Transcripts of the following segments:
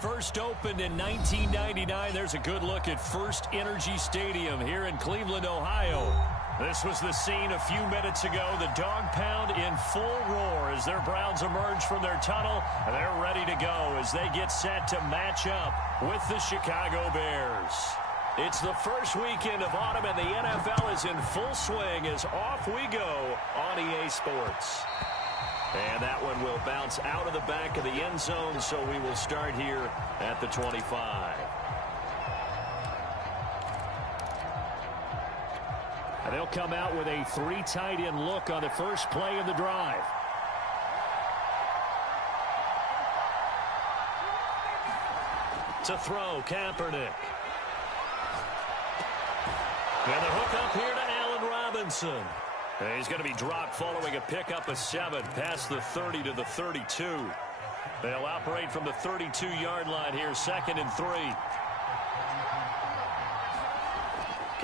First opened in 1999. There's a good look at First Energy Stadium here in Cleveland, Ohio. This was the scene a few minutes ago. The dog pound in full roar as their Browns emerge from their tunnel. And they're ready to go as they get set to match up with the Chicago Bears. It's the first weekend of autumn, and the NFL is in full swing as off we go on EA Sports. And that one will bounce out of the back of the end zone, so we will start here at the 25. And they'll come out with a 3 tight end look on the first play of the drive. To throw, Kaepernick. And the hook up here to Allen Robinson. And he's going to be dropped following a pickup of 7 past the 30 to the 32. They'll operate from the 32-yard line here, 2nd and 3.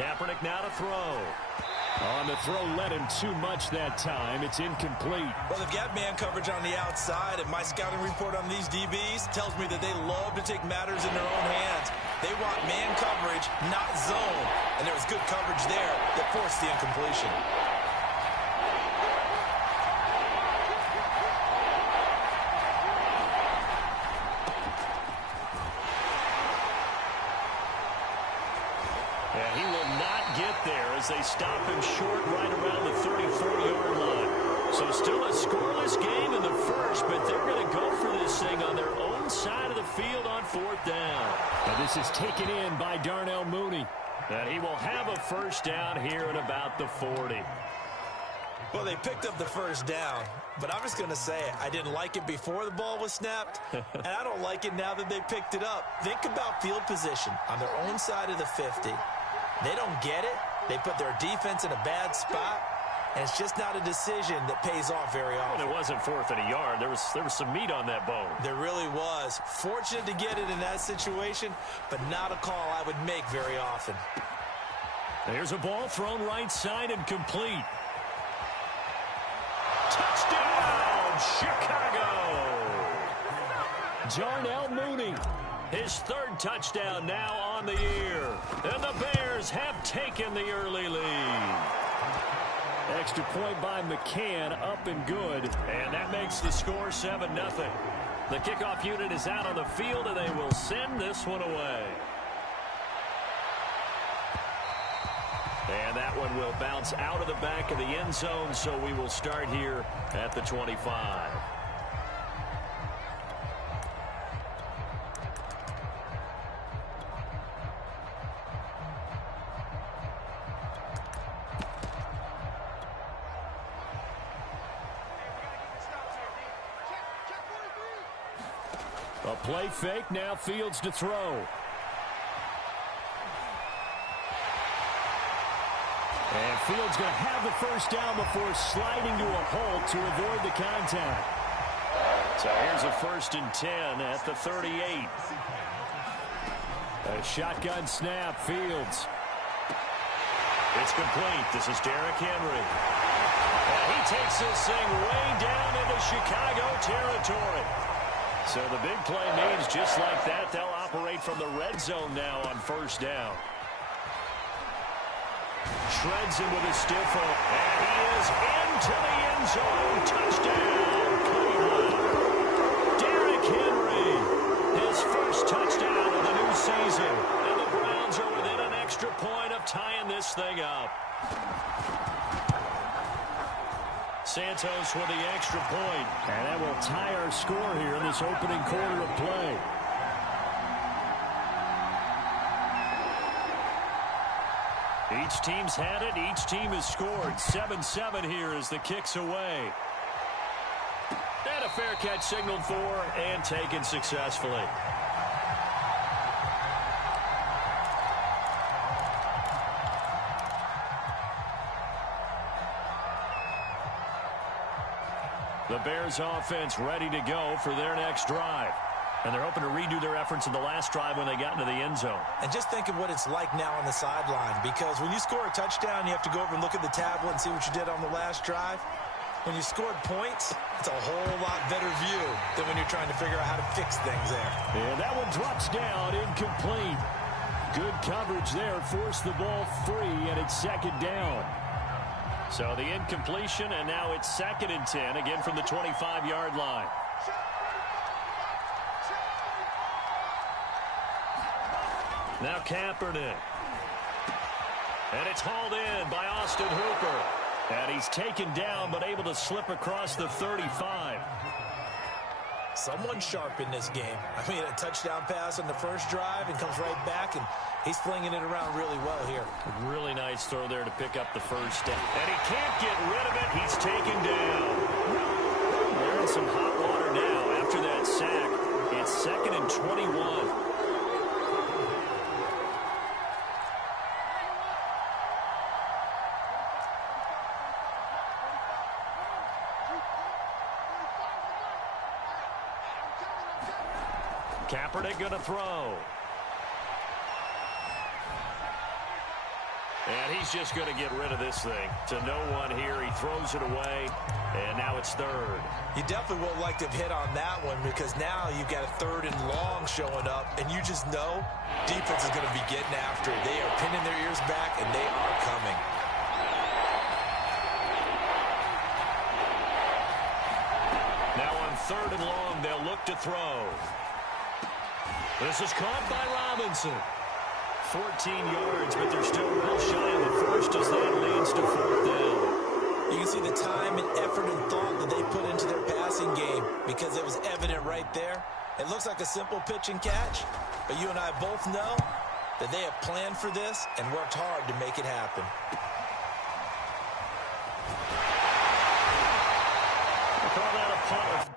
Kaepernick now to throw. On the throw, led him too much that time. It's incomplete. Well, they've got man coverage on the outside, and my scouting report on these DBs tells me that they love to take matters in their own hands. They want man coverage, not zone. And there was good coverage there that forced the incompletion. And he will not get there as they stop him short right around the 34-yard line. So still a scoreless game in the first, but they're going to go for this thing on their own side of the field on 4th down. And this is taken in by Darnell Mooney. And he will have a first down here at about the 40. Well, they picked up the first down, but I'm just going to say I didn't like it before the ball was snapped, and I don't like it now that they picked it up. Think about field position on their own side of the 50. They don't get it. They put their defense in a bad spot, and it's just not a decision that pays off very often. Well, it wasn't 4th and a yard. There was some meat on that bone. There really was. Fortunate to get it in that situation, but not a call I would make very often. There's a ball thrown right side and complete. Touchdown, Chicago! Darnell Mooney, his 3rd touchdown now on the year. And the Bears have taken the early lead. Extra point by McCann, up and good. And that makes the score 7-0. The kickoff unit is out on the field, and they will send this one away. And that one will bounce out of the back of the end zone, so we will start here at the 25. A play fake, now Fields to throw. And Fields going to have the first down before sliding to a halt to avoid the contact. So here's a 1st and 10 at the 38. A shotgun snap, Fields. It's complete. This is Derrick Henry. And he takes this thing way down into Chicago territory. So the big play means just like that, they'll operate from the red zone now on 1st down. Shreds him with a stiff arm. And he is into the end zone. Touchdown, Cleveland. Derrick Henry, his first touchdown of the new season. And the Browns are within an extra point of tying this thing up. Santos with the extra point. And that will tie our score here in this opening quarter of play. Each team's had it. Each team has scored. 7-7 here as the kick's away. And a fair catch signaled for and taken successfully. The Bears offense ready to go for their next drive. And they're hoping to redo their efforts in the last drive when they got into the end zone. And just think of what it's like now on the sideline, because when you score a touchdown, you have to go over and look at the tablet and see what you did on the last drive. When you scored points, it's a whole lot better view than when you're trying to figure out how to fix things there. And that one drops down, incomplete. Good coverage there, forced the ball free, and it's second down. So the incompletion, and now it's 2nd and 10, again from the 25-yard line. Now Kaepernick. And it's hauled in by Austin Hooper. And he's taken down, but able to slip across the 35. Someone sharp in this game. I mean, a touchdown pass on the first drive and comes right back, and he's flinging it around really well here. Really nice throw there to pick up the first down. And he can't get rid of it. He's taken down. They're in some hot water now after that sack. It's 2nd and 21. Kaepernick going to throw. And he's just going to get rid of this thing. To no one here. He throws it away. And now it's 3rd. You definitely won't like to have hit on that one because now you've got a 3rd and long showing up. And you just know defense is going to be getting after it. They are pinning their ears back, and they are coming. Now on 3rd and long, they'll look to throw. This is caught by Robinson. 14 yards, but they're still real shy of the first as that leads to 4th down. You can see the time and effort and thought that they put into their passing game because it was evident right there. It looks like a simple pitch and catch, but you and I both know that they have planned for this and worked hard to make it happen. I call that a punt.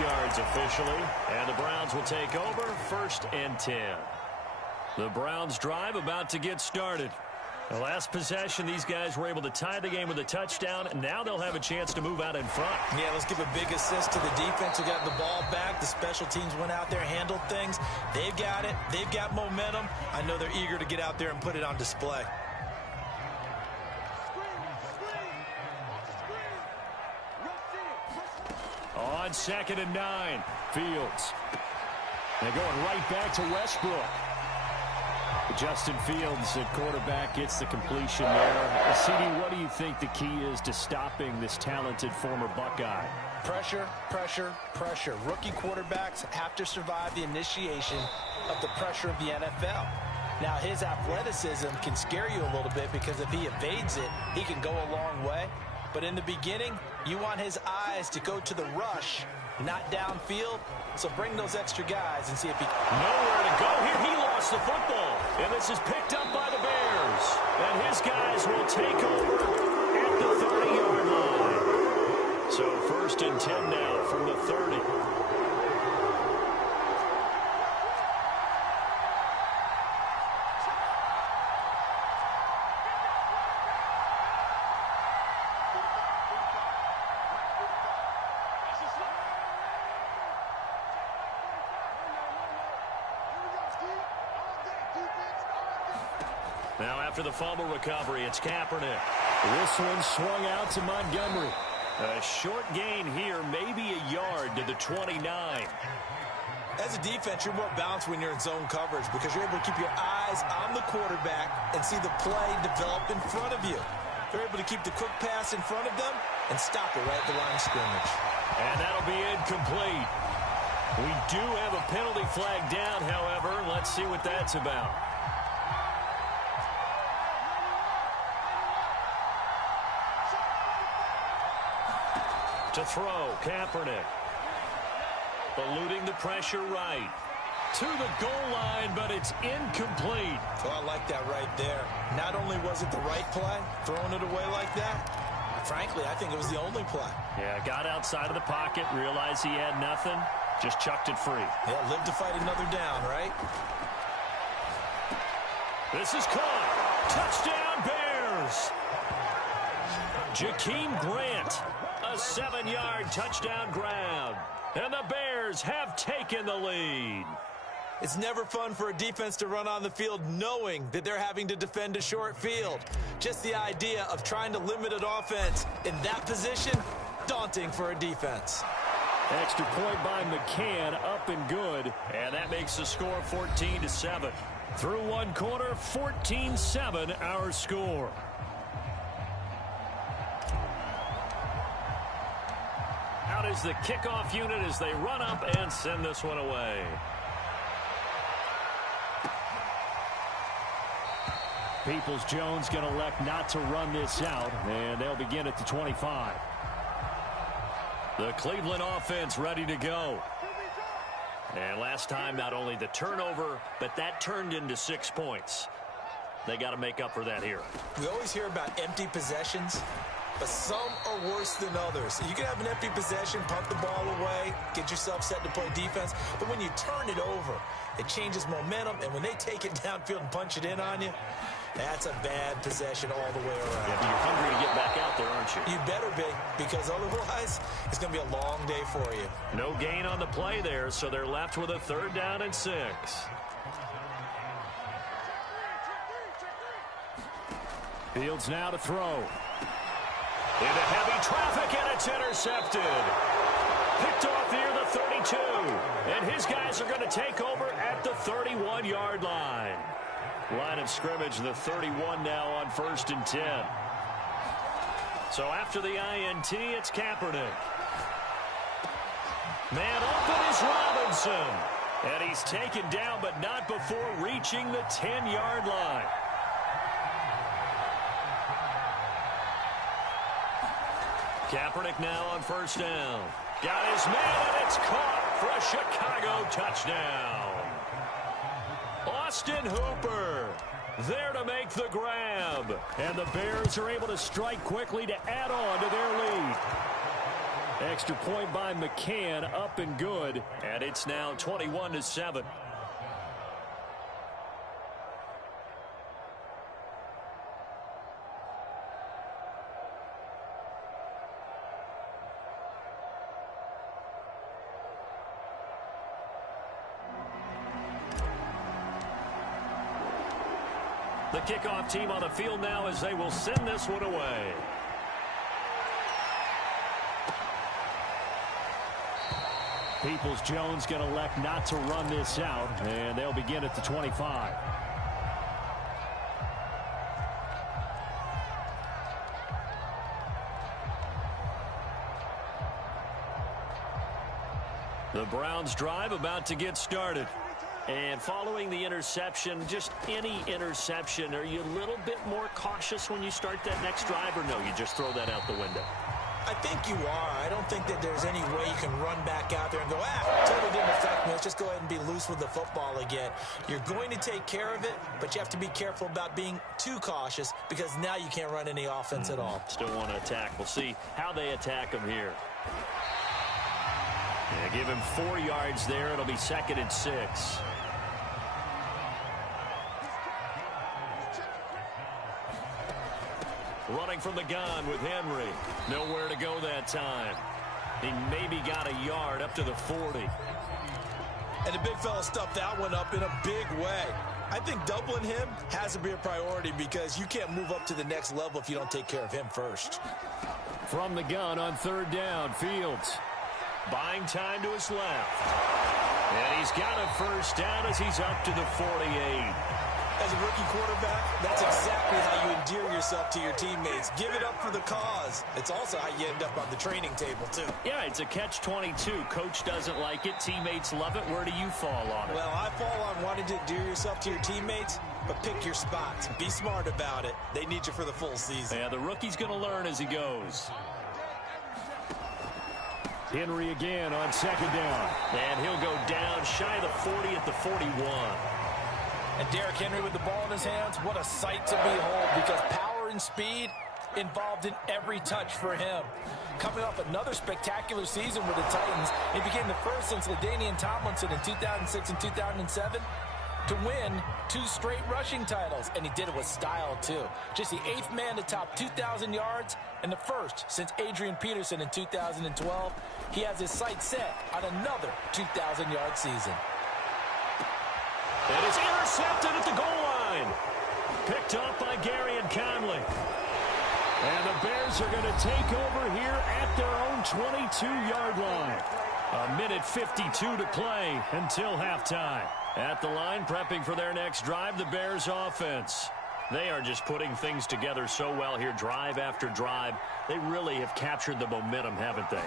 Yards officially, and the Browns will take over 1st and 10. The Browns drive about to get started. The last possession, these guys were able to tie the game with a touchdown, and now they'll have a chance to move out in front. Yeah, let's give a big assist to the defense who got the ball back. The special teams went out there, handled things. They've got it. They've got momentum. I know they're eager to get out there and put it on display. On 2nd and 9, Fields. They're going right back to Westbrook. Justin Fields at quarterback gets the completion there. CD, what do you think the key is to stopping this talented former Buckeye? Pressure, pressure, pressure. Rookie quarterbacks have to survive the initiation of the pressure of the NFL. Now, his athleticism can scare you a little bit because if he evades it, he can go a long way. But in the beginning, you want his eyes to go to the rush, not downfield. So bring those extra guys and see if he... Nowhere to go here. He lost the football. And this is picked up by the Bears. And his guys will take over at the 30-yard line. So 1st Now after the fumble recovery, it's Kaepernick. This one swung out to Montgomery. A short gain here, maybe a yard to the 29. As a defense, you're more balanced when you're in zone coverage because you're able to keep your eyes on the quarterback and see the play develop in front of you. They're able to keep the quick pass in front of them and stop it right at the line of scrimmage. And that'll be incomplete. We do have a penalty flag down, however. Let's see what that's about. To throw, Kaepernick. Eluding the pressure right. To the goal line, but it's incomplete. Oh, I like that right there. Not only was it the right play, throwing it away like that, frankly, I think it was the only play. Yeah, got outside of the pocket, realized he had nothing, just chucked it free. Yeah, live to fight another down, right? This is caught. Touchdown, Bears. Jakeem Grant, a 7-yard touchdown grab. And the Bears have taken the lead. It's never fun for a defense to run on the field knowing that they're having to defend a short field. Just the idea of trying to limit an offense in that position, daunting for a defense. Extra point by McCann, up and good. And that makes the score 14-7. Through one quarter, 14-7 our score. Out is the kickoff unit as they run up and send this one away. Peoples-Jones going to elect not to run this out, and they'll begin at the 25. The Cleveland offense ready to go. And last time, not only the turnover, but that turned into 6 points. They got to make up for that here. We always hear about empty possessions, but some are worse than others. You can have an empty possession, pump the ball away, get yourself set to play defense, but when you turn it over, it changes momentum, and when they take it downfield and punch it in on you, that's a bad possession all the way around. Yeah, you're hungry to get back out there, aren't you? You better be, because otherwise, it's going to be a long day for you. No gain on the play there, so they're left with a 3rd down and 6. Fields now to throw. Into heavy traffic, and it's intercepted. Picked off near the 32. And his guys are going to take over at the 31-yard line. Line of scrimmage, the 31 now on 1st and 10. So after the INT, it's Kaepernick. Man open is Robinson. And he's taken down, but not before reaching the 10-yard line. Kaepernick now on 1st down. Got his man, and it's caught for a Chicago touchdown. Austin Hooper there to make the grab. And the Bears are able to strike quickly to add on to their lead. Extra point by McCann, up and good. And it's now 21-7. The kickoff team on the field now as they will send this one away. Peoples-Jones going to elect not to run this out, and they'll begin at the 25. The Browns drive about to get started. And following the interception, just any interception, are you a little bit more cautious when you start that next drive, or no, you just throw that out the window? I think you are. I don't think that there's any way you can run back out there and go, totally didn't affect me. Let's just go ahead and be loose with the football again. You're going to take care of it, but you have to be careful about being too cautious because now you can't run any offense at all. Still want to attack. We'll see how they attack them here. Yeah, give him 4 yards there. It'll be 2nd and 6. Running from the gun with Henry. Nowhere to go that time. He maybe got a yard up to the 40. And the big fella stuffed that one up in a big way. I think doubling him has to be a priority because you can't move up to the next level if you don't take care of him first. From the gun on third down, Fields buying time to his left. And he's got a first down as he's up to the 48. As a rookie quarterback, that's exactly how you endear yourself to your teammates. Give it up for the cause. It's also how you end up on the training table, too. Yeah, it's a catch-22. Coach doesn't like it. Teammates love it. Where do you fall on it? Well, I fall on wanting to endear yourself to your teammates, but pick your spots. Be smart about it. They need you for the full season. Yeah, the rookie's going to learn as he goes. Henry again on second down. And he'll go down shy of the 40 at the 41. And Derrick Henry with the ball in his hands, what a sight to behold, because power and speed involved in every touch for him. Coming off another spectacular season with the Titans, he became the first since LaDainian Tomlinson in 2006 and 2007 to win 2 straight rushing titles, and he did it with style, too. Just the 8th man to top 2,000 yards and the first since Adrian Peterson in 2012. He has his sights set on another 2,000-yard season. And it's intercepted at the goal line. Picked up by Gary and Conley. And the Bears are going to take over here at their own 22-yard line. 1:52 to play until halftime. At the line, prepping for their next drive, the Bears offense. They are just putting things together so well here, drive after drive. They really have captured the momentum, haven't they?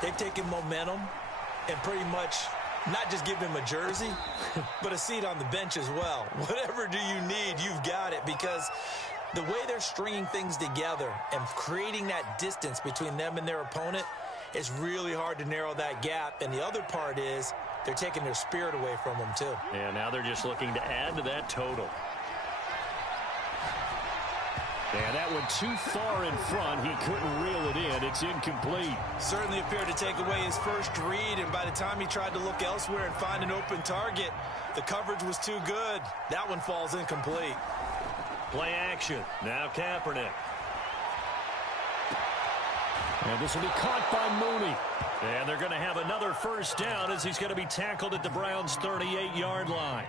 They've taken momentum and pretty much not just give him a jersey, but a seat on the bench as well. Whatever do you need, you've got it, because the way they're stringing things together and creating that distance between them and their opponent is really hard to narrow that gap. And the other part is they're taking their spirit away from them, too. And now they're just looking to add to that total. And that went too far in front. He couldn't reel it in. It's incomplete. Certainly appeared to take away his first read, and by the time he tried to look elsewhere and find an open target, the coverage was too good. That one falls incomplete. Play action. Now Kaepernick. And this will be caught by Mooney. And they're going to have another first down as he's going to be tackled at the Browns' 38-yard line.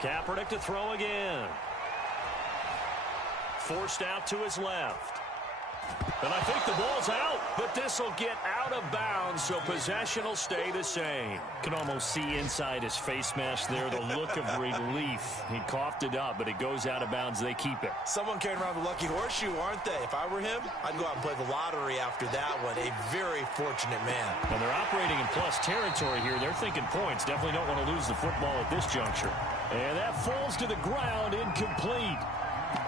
Kaepernick to throw again. Forced out to his left. And I think the ball's out, but this will get out of bounds, so possession will stay the same. Can almost see inside his face mask there the look of relief. He coughed it up, but it goes out of bounds. They keep it. Someone carrying around the lucky horseshoe, aren't they? If I were him, I'd go out and play the lottery after that one. A very fortunate man. And they're operating in plus territory here. They're thinking points. Definitely don't want to lose the football at this juncture. And that falls to the ground, incomplete.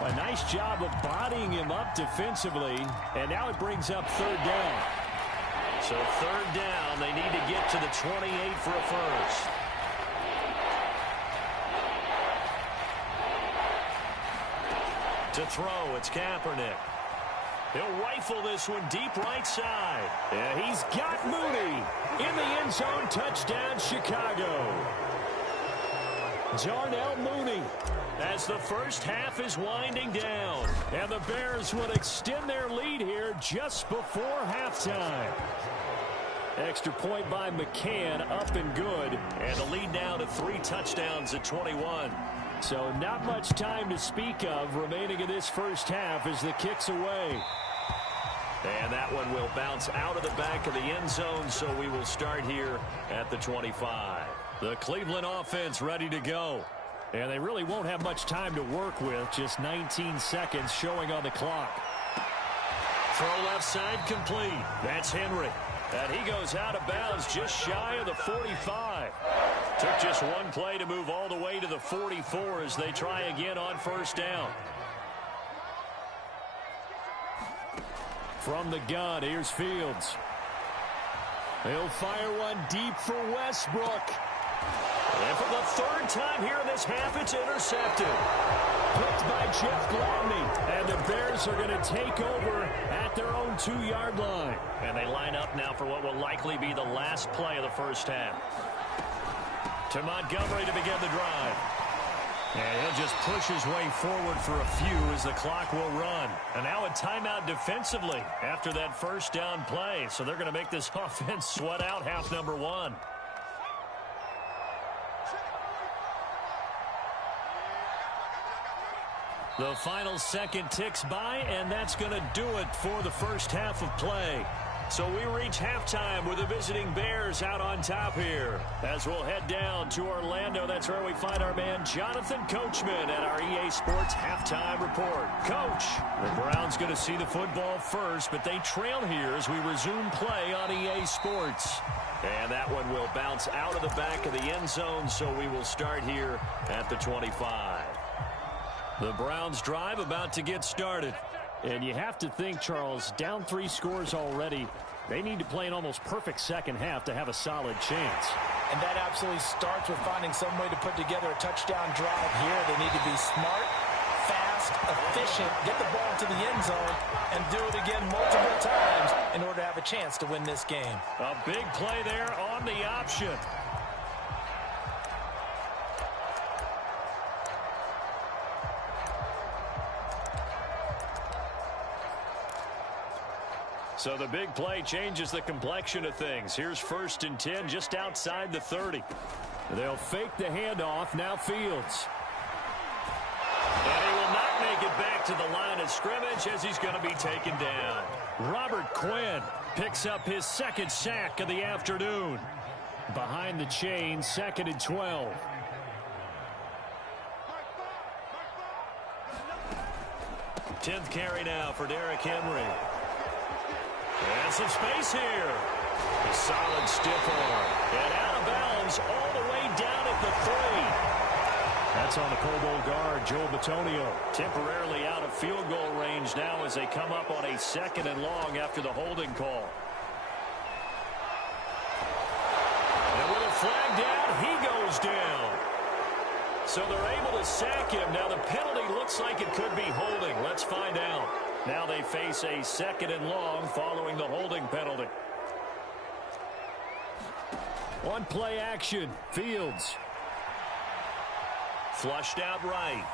A nice job of bodying him up defensively, and now it brings up third down. So third down, they need to get to the 28 for a first. To throw, it's Kaepernick. He'll rifle this one deep right side. Yeah, he's got Mooney in the end zone. Touchdown, Chicago. Darnell Mooney, as the first half is winding down. And the Bears would extend their lead here just before halftime. Extra point by McCann, up and good. And the lead now to 3 touchdowns at 21. So not much time to speak of remaining in this first half as the kick's away. And that one will bounce out of the back of the end zone, so we will start here at the 25. The Cleveland offense ready to go. And they really won't have much time to work with. Just 19 seconds showing on the clock. Throw left side complete. That's Henry. And he goes out of bounds just shy of the 45. Took just one play to move all the way to the 44 as they try again on first down. From the gun, here's Fields. He'll fire one deep for Westbrook. And for the third time here in this half, it's intercepted. Picked by Jeff Gladney. And the Bears are going to take over at their own 2-yard line. And they line up now for what will likely be the last play of the first half. To Montgomery to begin the drive. And he'll just push his way forward for a few as the clock will run. And now a timeout defensively after that first down play. So they're going to make this offense sweat out half number one. The final second ticks by, and that's going to do it for the first half of play. So we reach halftime with the visiting Bears out on top here. As we'll head down to Orlando, that's where we find our man Jonathan Coachman at our EA Sports Halftime Report. Coach, the Browns going to see the football first, but they trail here as we resume play on EA Sports. And that one will bounce out of the back of the end zone, so we will start here at the 25. The Browns drive about to get started. And you have to think, Charles, down 3 scores already. They need to play an almost perfect second half to have a solid chance. And that absolutely starts with finding some way to put together a touchdown drive here. They need to be smart, fast, efficient, get the ball to the end zone, and do it again multiple times in order to have a chance to win this game. A big play there on the option. So the big play changes the complexion of things. Here's 1st and 10 just outside the 30. They'll fake the handoff. Now Fields. And he will not make it back to the line of scrimmage as he's going to be taken down. Robert Quinn picks up his 2nd sack of the afternoon. Behind the chain, 2nd and 12. Tenth carry now for Derrick Henry. And some space here. A solid stiff arm. And out of bounds all the way down at the 3. That's on the Pro Bowl guard, Joel Bitonio. Temporarily out of field goal range now as they come up on a 2nd and long after the holding call. And with a flag down, he goes down. So they're able to sack him. Now the penalty looks like it could be holding. Let's find out. Now they face a 2nd and long following the holding penalty. On play action, Fields. Flushed out right.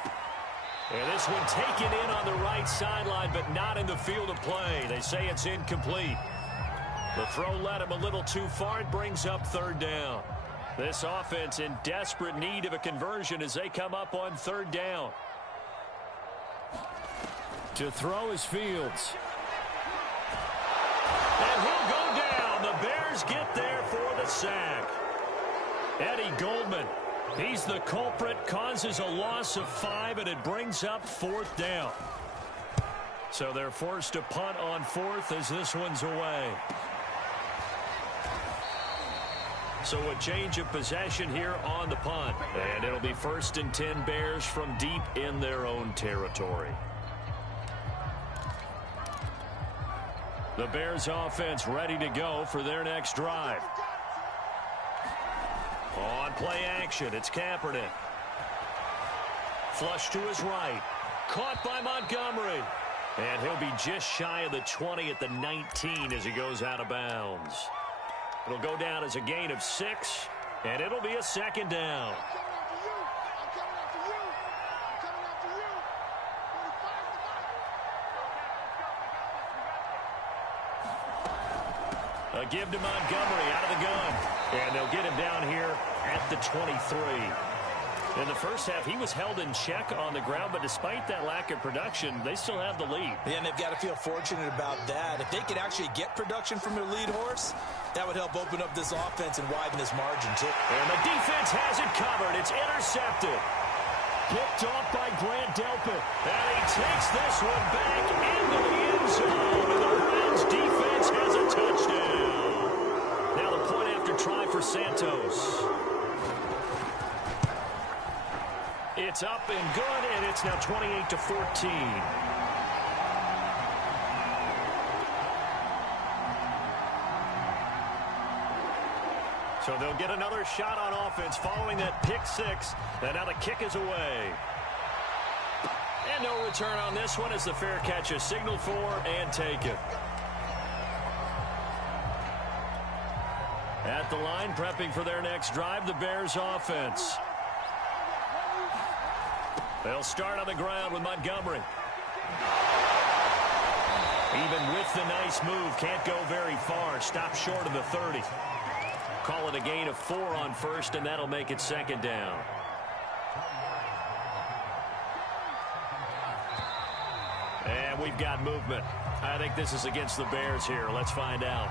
And this one taken in on the right sideline, but not in the field of play. They say it's incomplete. The throw led him a little too far. It brings up 3rd down. This offense in desperate need of a conversion as they come up on 3rd down. To throw is Fields. And he'll go down. The Bears get there for the sack. Eddie Goldman, he's the culprit, causes a loss of 5, and it brings up 4th down. So they're forced to punt on 4th as this one's away. So a change of possession here on the punt. And it'll be 1st and 10 Bears from deep in their own territory. The Bears offense ready to go for their next drive. On play action, it's Kaepernick. Flush to his right. Caught by Montgomery. And he'll be just shy of the 20 at the 19 as he goes out of bounds. It'll go down as a gain of 6, and it'll be a 2nd down. A give to Montgomery out of the gun. And they'll get him down here at the 23. In the first half, he was held in check on the ground, but despite that lack of production, they still have the lead. Yeah, and they've got to feel fortunate about that. If they could actually get production from their lead horse, that would help open up this offense and widen this margin, too. And the defense has it covered. It's intercepted. Picked off by Grant Delpit. And he takes this one back into the end zone. And the Browns defense has a touchdown. Now the point after try for Santos. It's up and good, and it's now 28-14. So they'll get another shot on offense following that pick 6. And now the kick is away. And no return on this one as the fair catch is signaled for and taken. At at the line, prepping for their next drive, the Bears offense. They'll start on the ground with Montgomery. Even with the nice move, can't go very far. Stop short of the 30. Call it a gain of 4 on first, and that'll make it second down. And we've got movement. I think this is against the Bears here. Let's find out.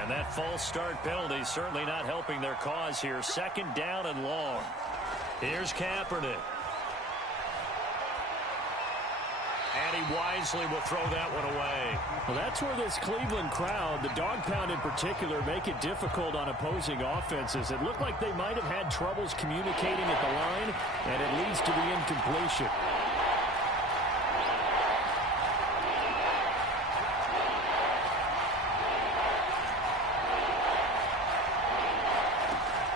And that false start penalty certainly not helping their cause here. Second down and long. Here's Kaepernick. And he wisely will throw that one away. Well, that's where this Cleveland crowd, the dog pound in particular, make it difficult on opposing offenses. It looked like they might have had troubles communicating at the line, and it leads to the incompletion.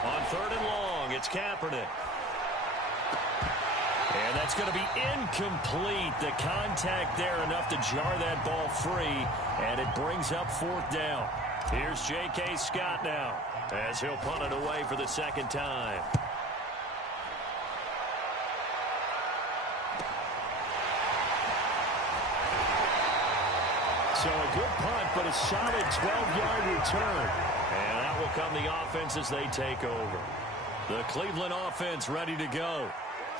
On 3rd and long, it's Kaepernick. And that's going to be incomplete. The contact there enough to jar that ball free, and it brings up 4th down. Here's J.K. Scott now as he'll punt it away for the second time. So a good punt, but a solid 12-yard return. And out will come the offense as they take over. The Cleveland offense ready to go.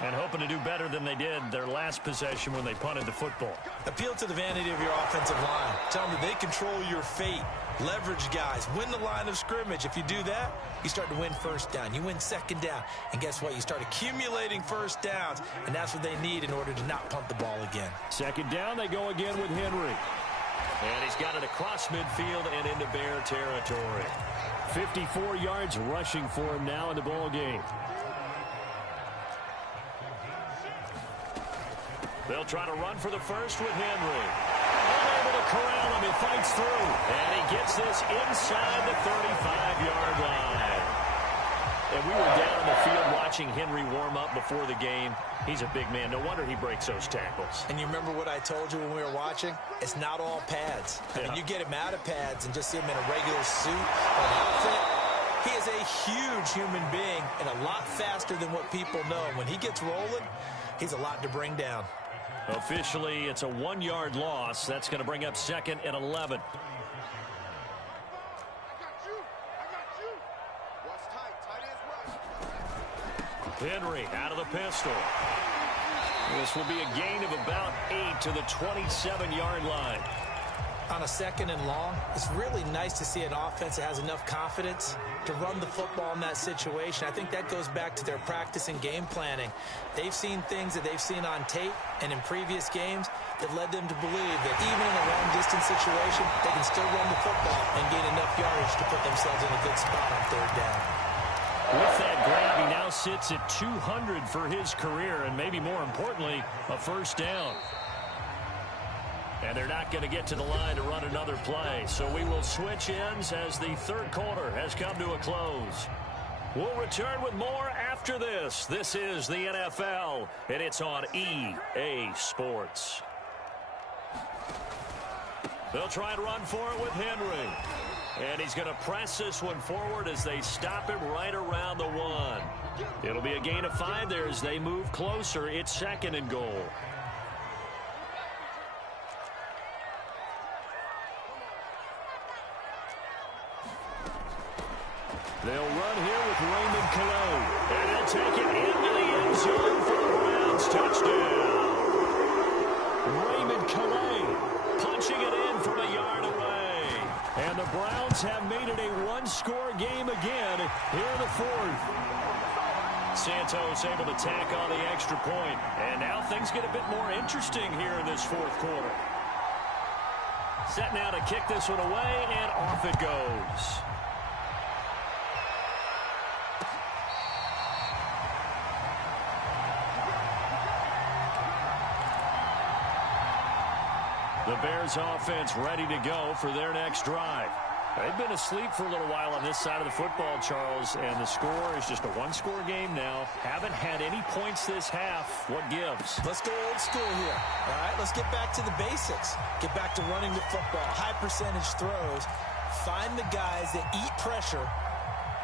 And hoping to do better than they did their last possession when they punted the football. Appeal to the vanity of your offensive line. Tell them that they control your fate. Leverage guys. Win the line of scrimmage. If you do that, you start to win first down. You win second down. And guess what? You start accumulating first downs. And that's what they need in order to not punt the ball again. Second down, they go again with Henry. And he's got it across midfield and into Bear territory. 54 yards rushing for him now in the ball game. They'll try to run for the first with Henry. Unable to corral him. He fights through. And he gets this inside the 35-yard line. And we were down in the field watching Henry warm up before the game. He's a big man. No wonder he breaks those tackles. And you remember what I told you when we were watching? It's not all pads. I mean, you get him out of pads and just see him in a regular suit or an outfit. He is a huge human being and a lot faster than what people know. When he gets rolling, he's a lot to bring down. Officially, it's a 1-yard loss. That's going to bring up 2nd and 11. Henry out of the pistol. This will be a gain of about 8 to the 27-yard line. On a 2nd and long, it's really nice to see an offense that has enough confidence to run the football in that situation. I think that goes back to their practice and game planning. They've seen things that they've seen on tape and in previous games that led them to believe that even in a long-distance situation, they can still run the football and gain enough yardage to put themselves in a good spot on 3rd down. With that grab, he now sits at 200 for his career, and maybe more importantly, a first down. And they're not going to get to the line to run another play. So we will switch ends as the 3rd quarter has come to a close. We'll return with more after this. This is the NFL, and it's on EA Sports. They'll try and run for it with Henry. And he's going to press this one forward as they stop him right around the 1. It'll be a gain of 5 there as they move closer. It's 2nd and goal. They'll run here with Raymond Calais. And they'll take it into the end zone for the Browns. Touchdown. Raymond Calais punching it in from a yard away. And the Browns have made it a 1-score game again here in the 4th. Santos able to tack on the extra point. And now things get a bit more interesting here in this 4th quarter. Set now to kick this one away, and off it goes. The Bears offense ready to go for their next drive. They've been asleep for a little while on this side of the football, Charles, and the score is just a 1-score game now. Haven't had any points this half. What gives? Let's go old school here. All right, let's get back to the basics. Get back to running the football, high percentage throws. Find the guys that eat pressure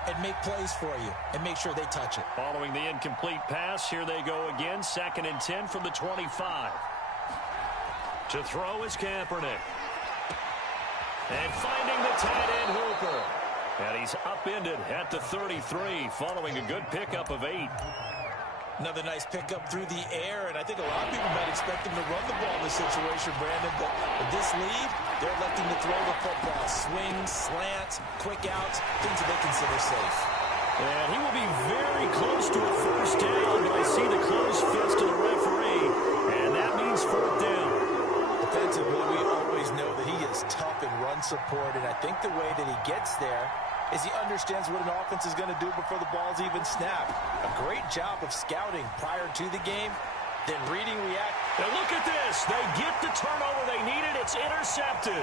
and make plays for you and make sure they touch it. Following the incomplete pass, here they go again. 2nd and 10 from the 25. To throw is Kaepernick. And finding the tight end Hooper. And he's upended at the 33 following a good pickup of 8. Another nice pickup through the air, and I think a lot of people might expect him to run the ball in this situation, Brandon, but with this lead, they're electing to throw the football. Swings, slants, quick outs, things that they consider safe. And he will be very close to a first down, but I see the closed fist of the referee, and that means 4th down. Defensively, we always know that he is tough in run support, and I think the way that he gets there is he understands what an offense is going to do before the ball's even snapped. A great job of scouting prior to the game, then reading, react. And look at this. They get the turnover they needed. It's intercepted.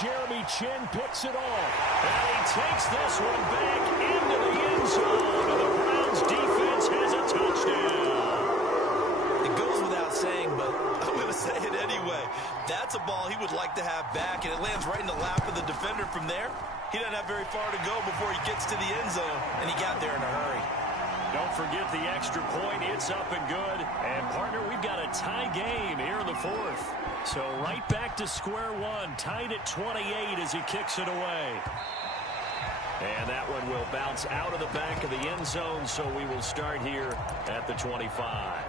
Jeremy Chinn picks it off. And he takes this one back into the end zone. And the Browns defense has a touchdown. It goes without saying, but I'm going to say it anyway. That's a ball he would like to have back, and it lands right in the lap of the defender from there. He doesn't have very far to go before he gets to the end zone, and he got there in a hurry. Don't forget the extra point. It's up and good. And, partner, we've got a tie game here in the 4th. So right back to square one, tied at 28 as he kicks it away. And that one will bounce out of the back of the end zone, so we will start here at the 25.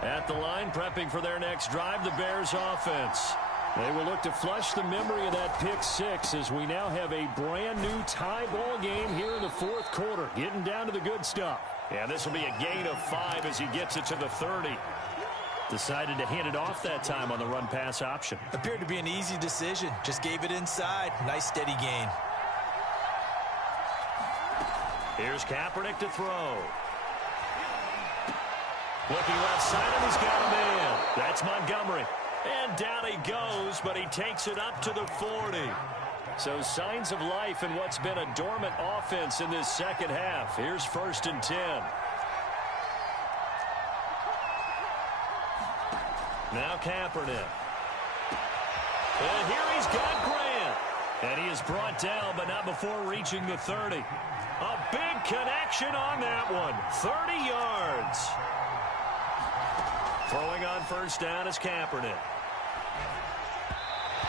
At the line, prepping for their next drive, the Bears offense. They will look to flush the memory of that pick 6 as we now have a brand new tie ball game here in the 4th quarter, getting down to the good stuff. Yeah, this will be a gain of 5 as he gets it to the 30. Decided to hand it off that time on the run-pass option. Appeared to be an easy decision. Just gave it inside. Nice steady gain. Here's Kaepernick to throw. Looking left side, and he's got a man. That's Montgomery. And down he goes, but he takes it up to the 40. So signs of life in what's been a dormant offense in this second half. Here's 1st and 10. Now Kaepernick. And here he's got Grant. And he is brought down, but not before reaching the 30. A big connection on that one. 30 yards. Throwing on 1st down is Kaepernick.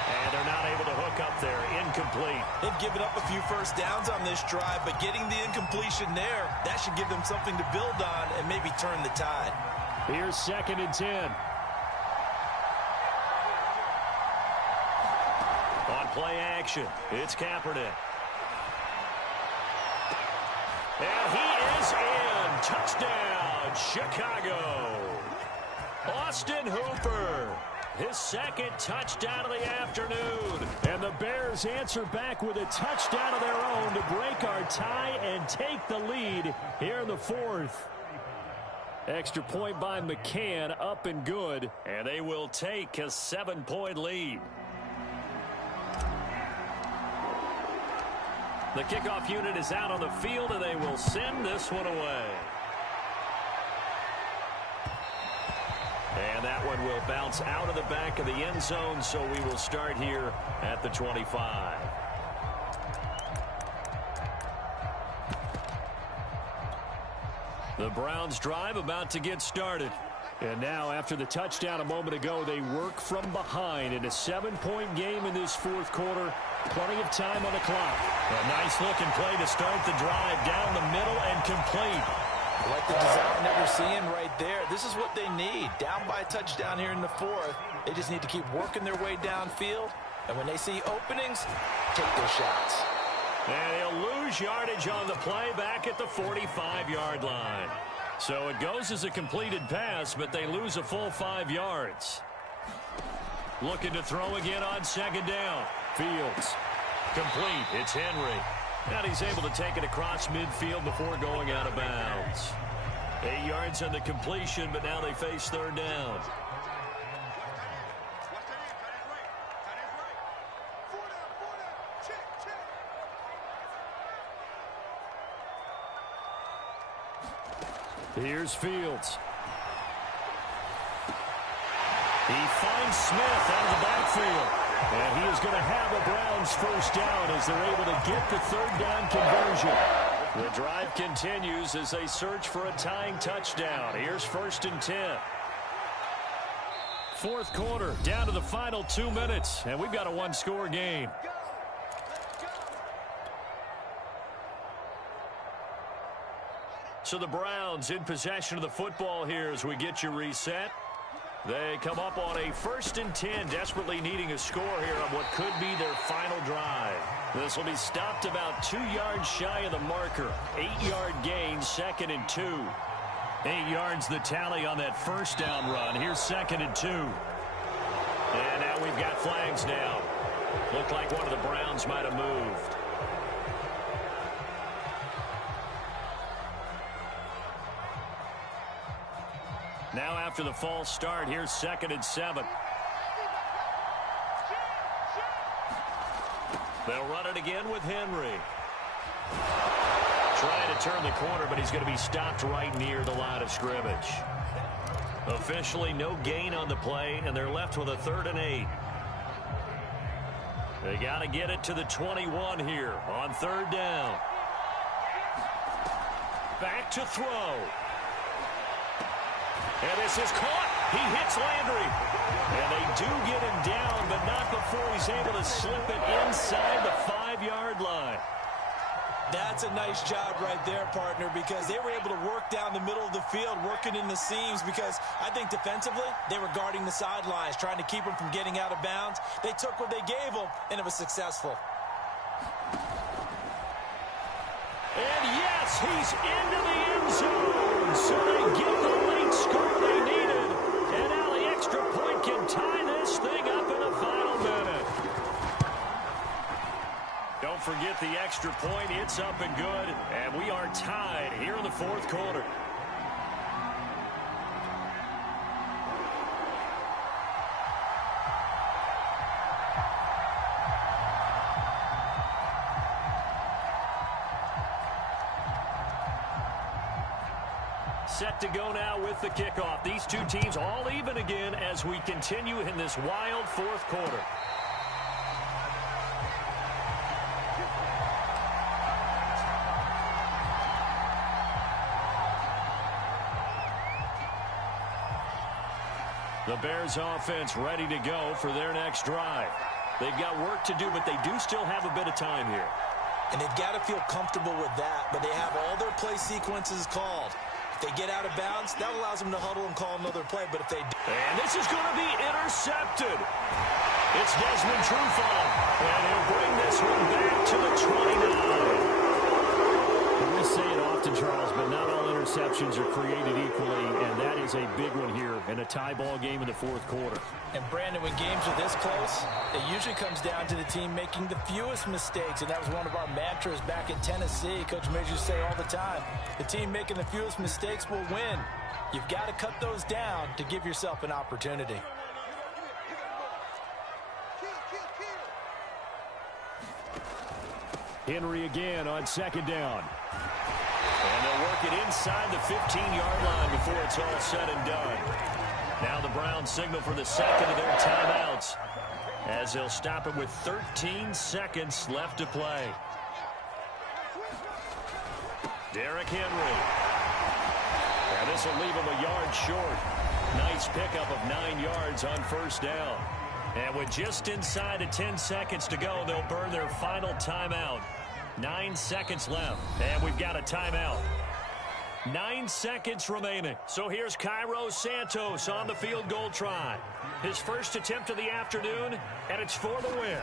And they're not able to hook up there. Incomplete. They've given up a few first downs on this drive, but getting the incompletion there, that should give them something to build on and maybe turn the tide. Here's 2nd and 10. On play action, it's Kaepernick. And he is in. Touchdown, Chicago. Austin Hooper, his 2nd touchdown of the afternoon. And the Bears answer back with a touchdown of their own to break our tie and take the lead here in the 4th. Extra point by McCann, up and good. And they will take a 7-point lead. The kickoff unit is out on the field, and they will send this one away. And that one will bounce out of the back of the end zone, so we will start here at the 25. The Browns drive about to get started. And now, after the touchdown a moment ago, they work from behind in a 7-point game in this 4th quarter. Plenty of time on the clock. A nice-looking play to start the drive down the middle and complete. I like the design that we're seeing right there. This is what they need. Down by a touchdown here in the 4th. They just need to keep working their way downfield. And when they see openings, take their shots. And he'll lose yardage on the play back at the 45-yard line. So it goes as a completed pass, but they lose a full 5 yards. Looking to throw again on 2nd down. Fields. Complete. It's Henry. And he's able to take it across midfield before going out of bounds. 8 yards on the completion, but now they face 3rd down. Here's Fields. He finds Smith out of the backfield. And he is going to have a Browns first down as they're able to get the third down conversion. The drive continues as they search for a tying touchdown. Here's 1st and 10. Fourth quarter, down to the final 2 minutes, and we've got a one-score game. So the Browns in possession of the football here as we get you reset. They come up on a 1st and 10, desperately needing a score here on what could be their final drive. This will be stopped about 2 yards shy of the marker. 8-yard gain, 2nd and 2. 8 yards the tally on that first down run. Here's 2nd and 2. And now we've got flags down. Looked like one of the Browns might have moved. Now after the false start, here's 2nd and 7. They'll run it again with Henry. Trying to turn the corner, but he's going to be stopped right near the line of scrimmage. Officially no gain on the play, and they're left with a 3rd and 8. They got to get it to the 21 here on 3rd down. Back to throw. And this is caught. He hits Landry. And they do get him down, but not before he's able to slip it inside the 5-yard line. That's a nice job right there, partner, because they were able to work down the middle of the field, working in the seams, because I think defensively they were guarding the sidelines, trying to keep them from getting out of bounds. They took what they gave them, and it was successful. And yes, he's into the end zone. So they get the late score they needed. And now the extra point can tie this thing up in the final minute. Don't forget the extra point. It's up and good. And we are tied here in the fourth quarter. Set to go now with the kickoff. These two teams all even again as we continue in this wild fourth quarter. The Bears offense ready to go for their next drive. They've got work to do, but they do still have a bit of time here. And they've got to feel comfortable with that, but they have all their play sequences called. If they get out of bounds, that allows them to huddle and call another play. But if they do... And this is going to be intercepted. It's Desmond Trufant. And he'll bring this one back to the 29. We say it often, Charles, but not all interceptions are created equally, and that is a big one here in a tie ball game in the fourth quarter. And, Brandon, when games are this close, it usually comes down to the team making the fewest mistakes, and that was one of our mantras back in Tennessee. Coach Midge used to say all the time, the team making the fewest mistakes will win. You've got to cut those down to give yourself an opportunity. Henry again on second down. And they'll work it inside the 15-yard line before it's all said and done. Now the Browns signal for the second of their timeouts as they'll stop it with 13 seconds left to play. Derrick Henry. And this will leave him a yard short. Nice pickup of 9 yards on first down. And with just inside of 10 seconds to go, they'll burn their final timeout. 9 seconds left, and we've got a timeout. 9 seconds remaining. So here's Cairo Santos on the field goal try. His first attempt of the afternoon, and it's for the win.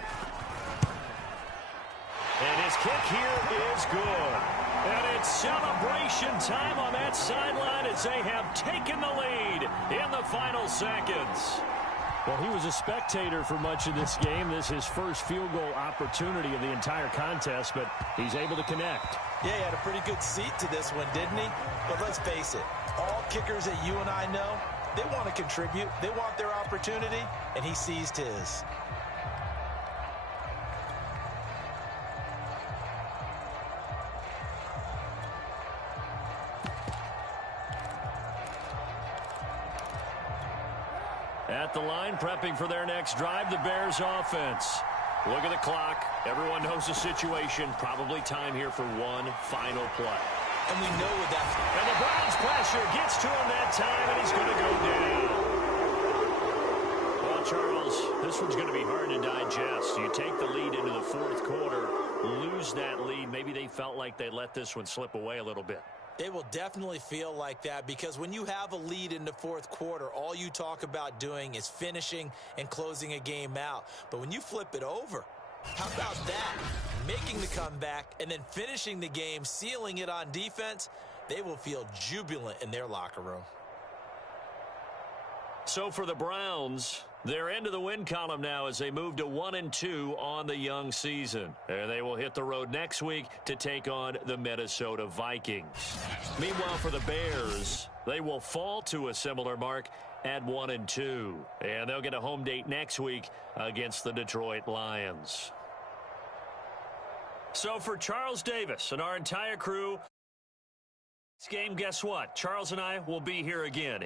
And his kick here is good. And it's celebration time on that sideline as they have taken the lead in the final seconds. Well, he was a spectator for much of this game. This is his first field goal opportunity of the entire contest, but he's able to connect. Yeah, he had a pretty good seat to this one, didn't he? But let's face it, all kickers that you and I know, they want to contribute. They want their opportunity, and he seized his. At the line, prepping for their next drive, the Bears offense. Look at the clock. Everyone knows the situation. Probably time here for one final play. And we know what that's... And the Browns pressure gets to him that time, and he's going to go down. Well, Charles, this one's going to be hard to digest. You take the lead into the fourth quarter, lose that lead. Maybe they felt like they let this one slip away a little bit. It will definitely feel like that because when you have a lead in the fourth quarter, all you talk about doing is finishing and closing a game out. But when you flip it over, how about that? Making the comeback and then finishing the game, sealing it on defense, they will feel jubilant in their locker room. So for the Browns, they're into the win column now as they move to 1-2 on the young season. And they will hit the road next week to take on the Minnesota Vikings. Meanwhile, for the Bears, they will fall to a similar mark at 1-2. And they'll get a home date next week against the Detroit Lions. So for Charles Davis and our entire crew, this game, guess what? Charles and I will be here again.